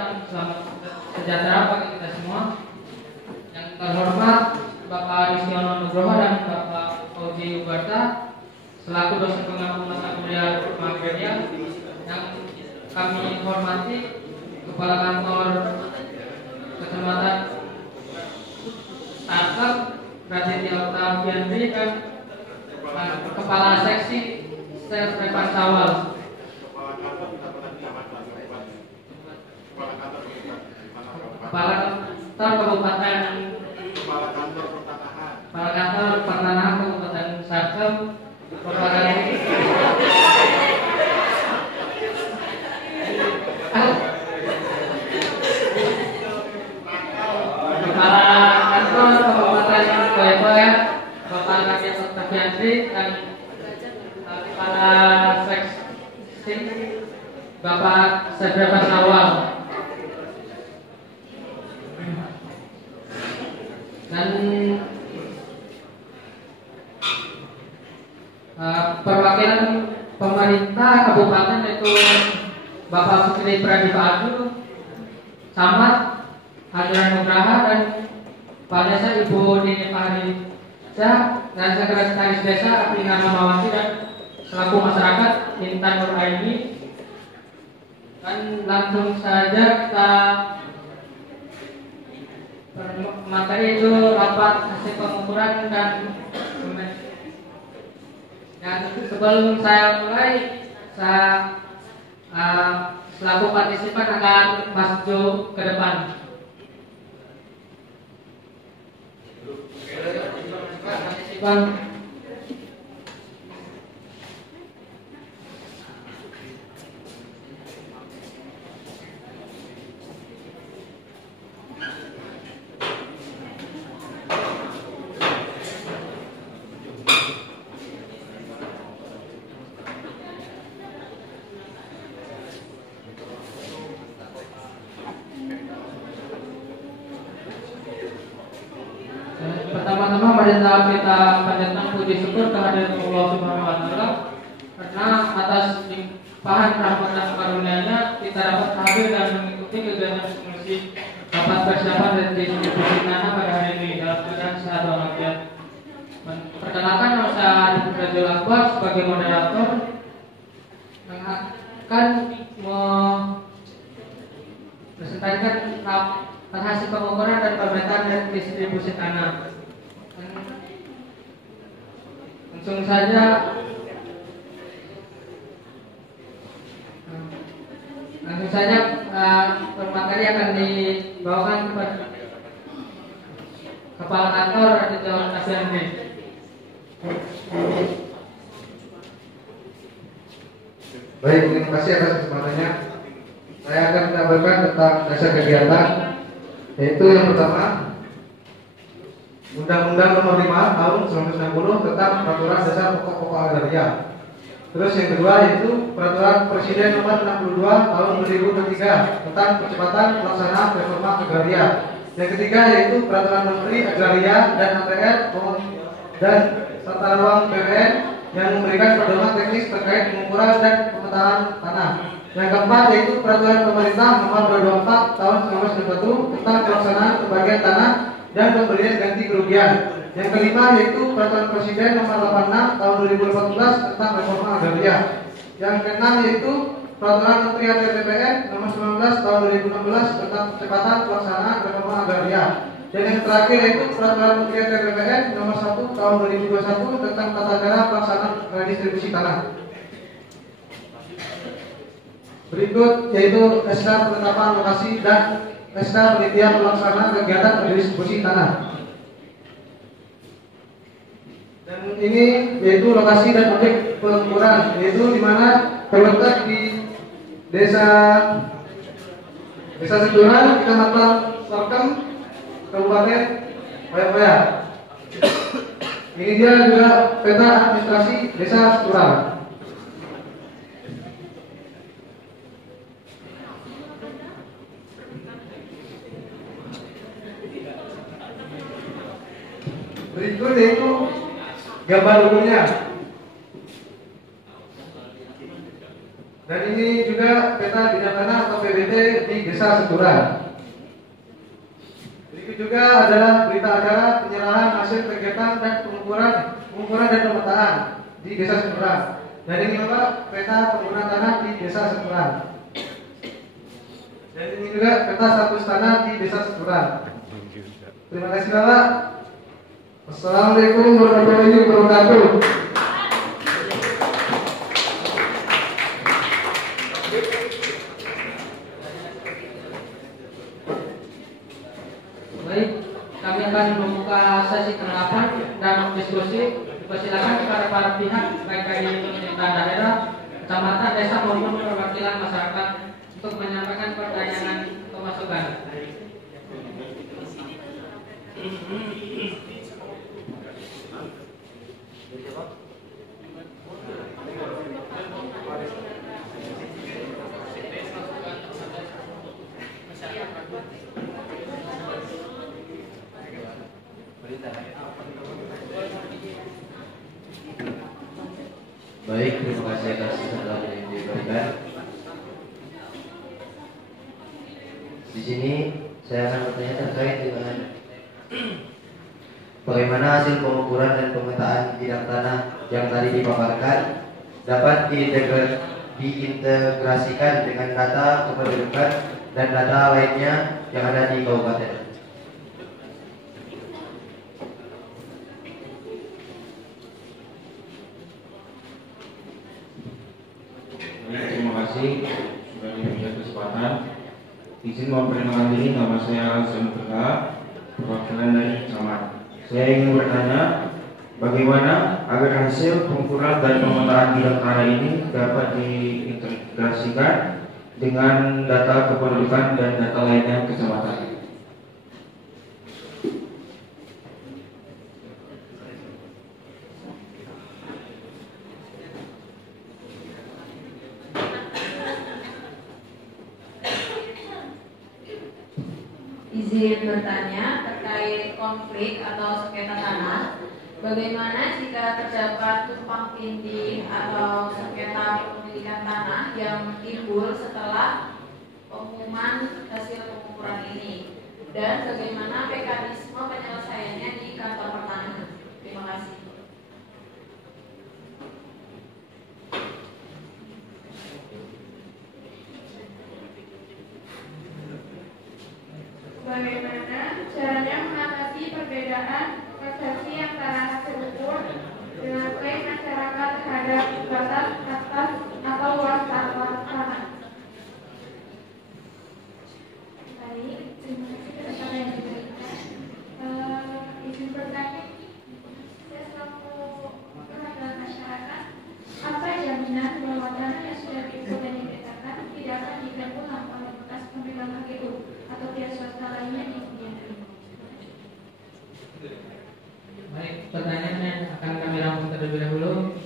dan selamat sejahtera bagi kita semua. Yang terhormat Bapak Ristiono Nugroho dan Bapak Fauzi Ubarta selaku dosen pengampu mata kuliah Agraria, yang kami hormati Kepala Kantor Kecamatan Startup Raditya Oktaviandri dan Kepala Seksi Sales Revan Sawal. Kepala Kantor Pertanahan Kabupaten Sarkem, Kepala Kantor Kabupaten Boyolali, Bapak Raditya Oktaviandri dan Kepala Seksi Bapak Revan Sawal. Dan perwakilan pemerintah kabupaten yaitu Bapak Sukri Pradipadu, Camat Hadran Nugraha dan Pak Desa Ibu Dini Fahrija dan Sekretaris Desa Apringan Mamawati dan selaku masyarakat Intan Nuraini. Dan langsung saja kita materi itu rapat hasil pengukuran dan sebelum saya mulai, saya selaku partisipan akan masuk ke depan. Partisipan pertama-tama marilah kita panjatkan puji syukur kehadirat Allah Subhanahu wa taala karena atas limpahan rahmat dan karunia-Nya kita dapat hadir dan mengikuti kegiatan fungsi rapat persiapan dan distribusi tanah pada hari ini dalam keadaan sehat walafiat. Perkenalkan, nama saya Adi Rajul Akbar sebagai moderator yang akan mempresentasikan hasil pengukuran dan pemetaan dan distribusi tanah. Langsung saja materi akan dibawakan kepada Kepala Kantor Raditya Oktaviandri. Baik, terima kasih atas kesempatannya. Saya akan menyampaikan tentang dasar kegiatan, yaitu yang pertama Undang-Undang Nomor 5 Tahun 1960 tentang Peraturan Dasar Pokok-pokok Agraria. Terus yang kedua yaitu Peraturan Presiden Nomor 62 Tahun 2023 tentang percepatan pelaksanaan reforma agraria. Yang ketiga yaitu Peraturan Menteri Agraria dan ATR dan Tata Ruang BPN yang memberikan pedoman teknis terkait pengukuran dan pemetaan tanah. Yang keempat yaitu Peraturan Pemerintah Nomor 224 Tahun 1991 tentang pelaksanaan pembagian tanah dan pemberian ganti kerugian. Yang kelima yaitu Peraturan Presiden Nomor 86 Tahun 2014 tentang reforma agraria. Yang keenam yaitu Peraturan Menteri ATR Nomor 19 Tahun 2016 tentang percepatan pelaksanaan reforma agraria. Dan yang terakhir yaitu Peraturan Menteri ATR Nomor 1 Tahun 2021 tentang tata cara pelaksanaan redistribusi tanah. Berikut yaitu SK penetapan lokasi dan SK penelitian pelaksanaan kegiatan redistribusi tanah. Dan ini yaitu lokasi dan objek pengukuran, yaitu di mana terletak di Desa Seturan, Kecamatan Sarkem, Kabupaten Boyolali. Ini dia juga peta administrasi Desa Seturan. Berikut yaitu gambar umumnya. Dan ini juga peta bidang tanah atau PBT di Desa Seturan. Berikut juga adalah berita acara penyerahan hasil kegiatan dan pengukuran dan pemetaan di Desa Seturan. Dan ini Bapak peta penggunaan tanah di Desa Seturan. Dan ini juga peta status tanah di Desa Seturan. Terima kasih Bapak. Assalamualaikum warahmatullahi wabarakatuh. Baik, kami akan membuka sesi tanggapan dan diskusi. Persilakan kepada para pihak baik dari pemerintah daerah, kecamatan, desa maupun perwakilan masyarakat untuk menyampaikan pertanyaan atau masukan. Baik, terima kasih atas kesempatan yang diberikan. Di sini saya akan bertanya terkait dengan bagaimana hasil pengukuran dan pemetaan bidang tanah yang tadi dipaparkan dapat diintegrasikan dengan data kependudukan dan data lainnya yang ada di kabupaten. Terima kasih sudah diberikan kesempatan. Izin memperkenalkan diri, nama saya Alsan Teka, perwakilan dari camat. Saya ingin bertanya, bagaimana agar hasil pengukuran dan pemetaan bidang tanah ini dapat diintegrasikan dengan data kependudukan dan data lainnya kecamatan. Izin bertanya terkait konflik atau sengketa tanah. Bagaimana jika terdapat tumpang tindih atau sengketa kepemilikan tanah yang timbul setelah pengumuman hasil pengukuran ini? Dan bagaimana mekanisme penyelesaiannya di kantor pertanahan? Terima kasih. Bagaimana caranya mengatasi perbedaan persepsi antara hasil ukur dengan klaim masyarakat terhadap batas atas atau luas tanah? Baik, terima kasih atas apa yang diberikan. Izin bertanya, saya selaku perwakilan masyarakat, apa jaminan bahwa tanah yang sudah diukur dan dipetakan tidak akan diganggu oleh bekas pemegang HGU atau pihak swasta lainnya di kemudian hari? Baik, pertanyaannya akan kami rangkum terlebih dahulu.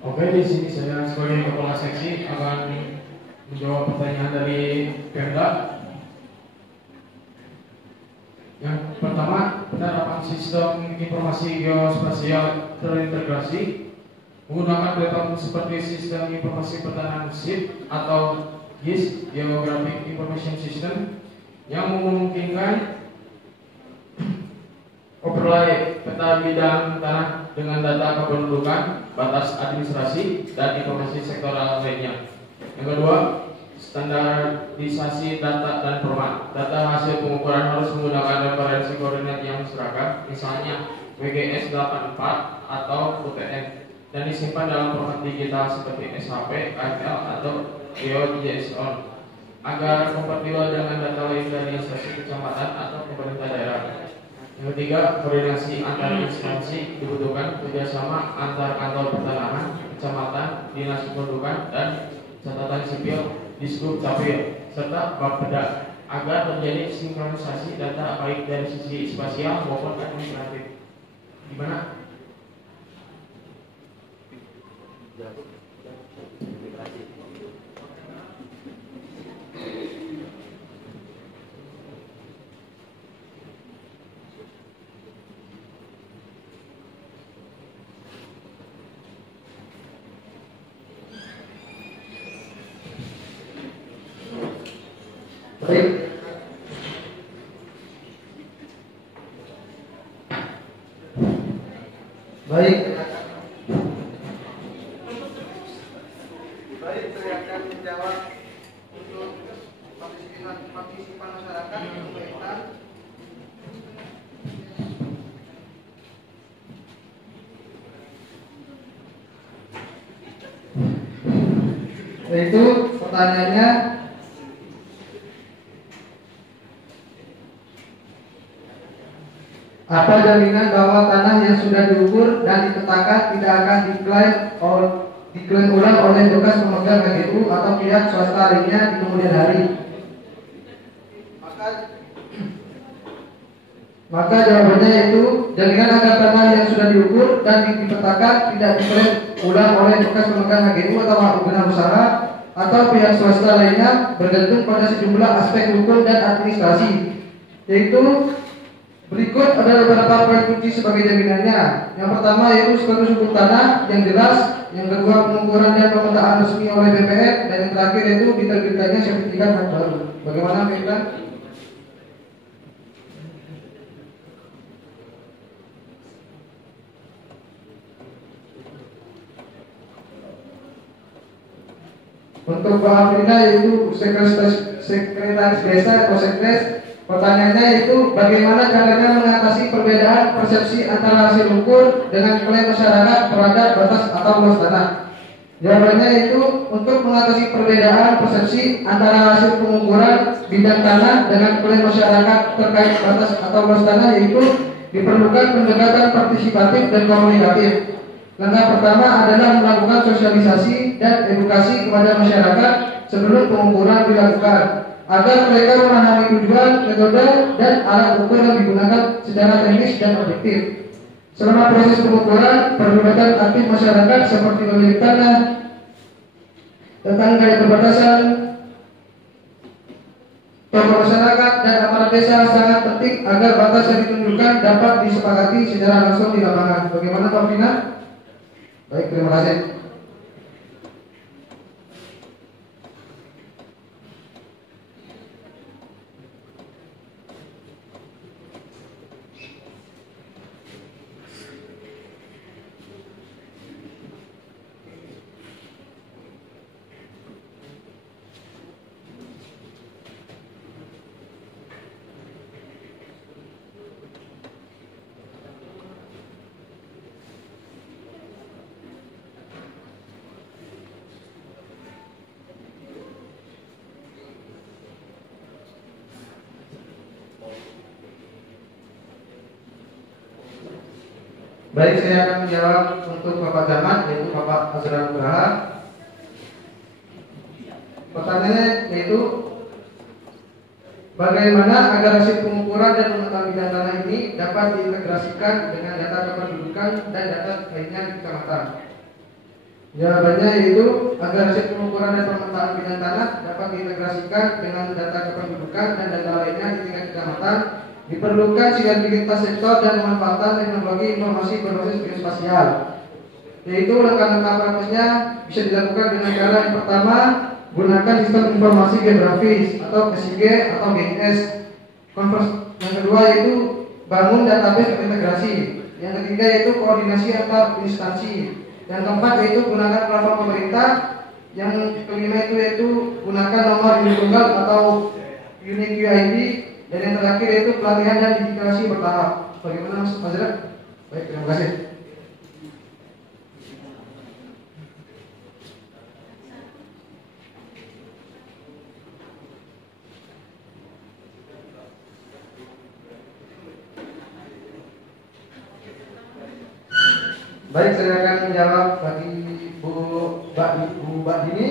Oke, di sini saya sebagai kepala seksi akan menjawab pertanyaan dari Pemda. Yang pertama, penerapan sistem informasi geospasial terintegrasi menggunakan platform seperti sistem informasi pertanahan SIP atau GIS (Geographic Information System) yang memungkinkan overlay peta bidang tanah dengan data kependudukan, batas administrasi, dan informasi sektoral lainnya. Yang kedua, standarisasi data dan format. Data hasil pengukuran harus menggunakan referensi koordinat yang seragam, misalnya WGS 84 atau UTM, dan disimpan dalam format digital seperti SHP, KFL, atau GeoJSON agar kompatibel dengan data lain dari instansi kecamatan atau pemerintah daerah. Yang ketiga, koordinasi antar instansi dibutuhkan kerjasama antar kantor pertanahan, kecamatan, dinas kependudukan, dan catatan sipil, Disduk Capil, serta Bapeda agar terjadi sinkronisasi data baik dari sisi spasial maupun administratif. Gimana? Baik. Baik. Baik, saya akan menjawab untuk partisipan masyarakat berkaitan yaitu pertanyaannya, apa jaminan bahwa tanah yang sudah diukur dan dipetakan tidak akan diklaim ulang oleh bekas pemegang HGU atau pihak swasta lainnya di kemudian hari? Maka jawabannya yaitu jaminan agar tanah yang sudah diukur dan dipetakan tidak diklaim ulang oleh bekas pemegang HGU atau hak usaha atau pihak swasta lainnya bergantung pada sejumlah aspek hukum dan administrasi, yaitu berikut adalah beberapa poin kunci sebagai jaminannya. Yang pertama yaitu status hukum tanah yang jelas, yang kedua pengukuran dan pemetaan resmi oleh BPN, dan yang terakhir yaitu diterbitkannya sertifikat hak baru. Bagaimana Pak? Untuk Pak Afrina yaitu sekretaris desa atau sekdes. Pertanyaannya itu bagaimana caranya mengatasi perbedaan persepsi antara hasil ukur dengan klaim masyarakat terhadap batas atau luas tanah? Jawabannya itu untuk mengatasi perbedaan persepsi antara hasil pengukuran bidang tanah dengan klaim masyarakat terkait batas atau luas tanah, yaitu diperlukan pendekatan partisipatif dan komunikatif. Langkah pertama adalah melakukan sosialisasi dan edukasi kepada masyarakat sebelum pengukuran dilakukan, agar mereka memahami tujuan, metode, dan alat ukur yang digunakan secara teknis dan objektif. Selama proses pengukuran, perlibatan aktif masyarakat seperti pemilik tanah, tetangga yang berbatasan, tokoh masyarakat, dan aparat desa sangat penting agar batas yang ditunjukkan dapat disepakati secara langsung di lapangan. Bagaimana Pak Fina? Baik, terima kasih. Baik, saya akan menjawab untuk Bapak Camat, yaitu Bapak Azra Nugraha. Pertanyaannya yaitu bagaimana agar hasil pengukuran dan pemetaan bidang tanah ini dapat diintegrasikan dengan data kependudukan dan data lainnya di kecamatan. Jawabannya yaitu agar hasil pengukuran dan pemetaan bidang tanah dapat diintegrasikan dengan data kependudukan dan data lainnya di tingkat kecamatan, diperlukan sinergitas sektor dan pemanfaatan teknologi informasi berbasis geospasial. Yaitu langkah-langkah praktisnya bisa dilakukan dengan cara yang pertama, gunakan sistem informasi geografis atau SIG atau GIS. Yang kedua yaitu bangun database terintegrasi. Yang ketiga yaitu koordinasi antar instansi. Yang keempat yaitu gunakan platform pemerintah. Yang kelima yaitu gunakan nomor induk tunggal atau unique UID. Dan yang terakhir yaitu pelatihan dan digitalisasi bertahap. Bagaimana Mas Azra? Baik, terima kasih. Baik, saya akan menjawab bagi Mbak Dini,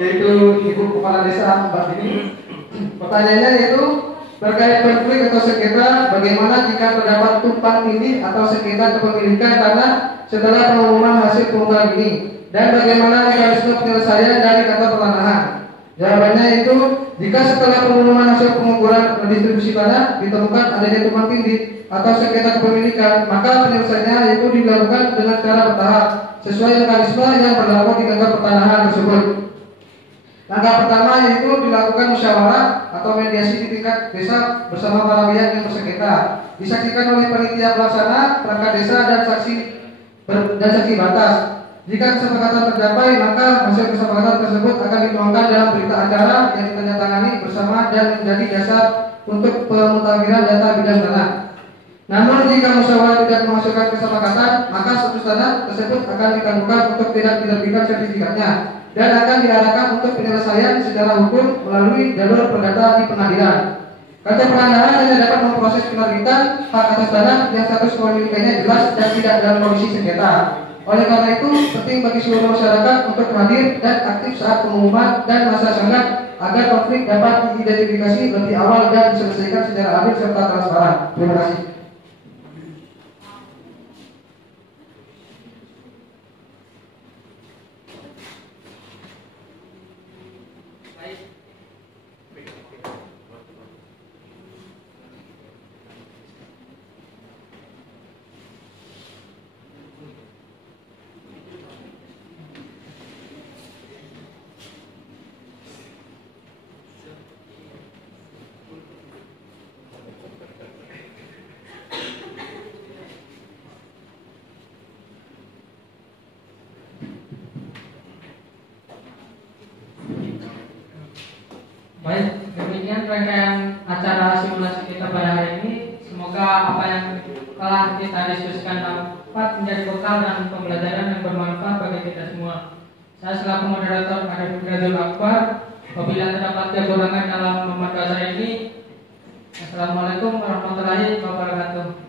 yaitu Ibu Kepala Desa Mbak Dini. Pertanyaannya yaitu terkait konflik atau sengketa, bagaimana jika terdapat tumpang tindih atau sengketa kepemilikan tanah setelah pengumuman hasil pengukuran ini, dan bagaimana mekanisme penyelesaian dari kantor pertanahan? Jawabannya itu, jika setelah pengumuman hasil pengukuran distribusi tanah ditemukan adanya tumpang tindih atau sengketa kepemilikan, maka penyelesaiannya itu dilakukan dengan cara bertahap sesuai mekanisme yang berlaku di kantor pertanahan tersebut. Langkah pertama yaitu dilakukan musyawarah atau mediasi di tingkat desa bersama para pihak yang bersengketa, disaksikan oleh panitia pelaksana, perangkat desa dan saksi batas. Jika kesepakatan tercapai, maka hasil kesepakatan tersebut akan dituangkan dalam berita acara yang ditandatangani bersama dan menjadi dasar untuk pemutakhiran data bidang tanah. Namun jika musyawarah tidak menghasilkan kesepakatan, maka status tanah tersebut akan ditangguhkan untuk tidak diterbitkan sertifikatnya dan akan diarahkan untuk penyelesaian secara hukum melalui jalur perdata di pengadilan. Kantor pertanahan hanya dapat memproses penerbitan hak atas tanah yang status kepemilikannya jelas dan tidak dalam kondisi sengketa. Oleh karena itu, penting bagi seluruh masyarakat untuk hadir dan aktif saat pengumuman dan masa sanggah agar konflik dapat diidentifikasi lebih awal dan diselesaikan secara adil serta transparan. Terima kasih. Baik, demikian rangkaian acara simulasi kita pada hari ini. Semoga apa yang telah kita diskusikan dapat menjadi bekal dan pembelajaran yang bermanfaat bagi kita semua. Saya selaku moderator Arif Gradul Akbar. Apabila terdapat kekurangan dalam membuat acara ini, Assalamualaikum warahmatullahi wabarakatuh.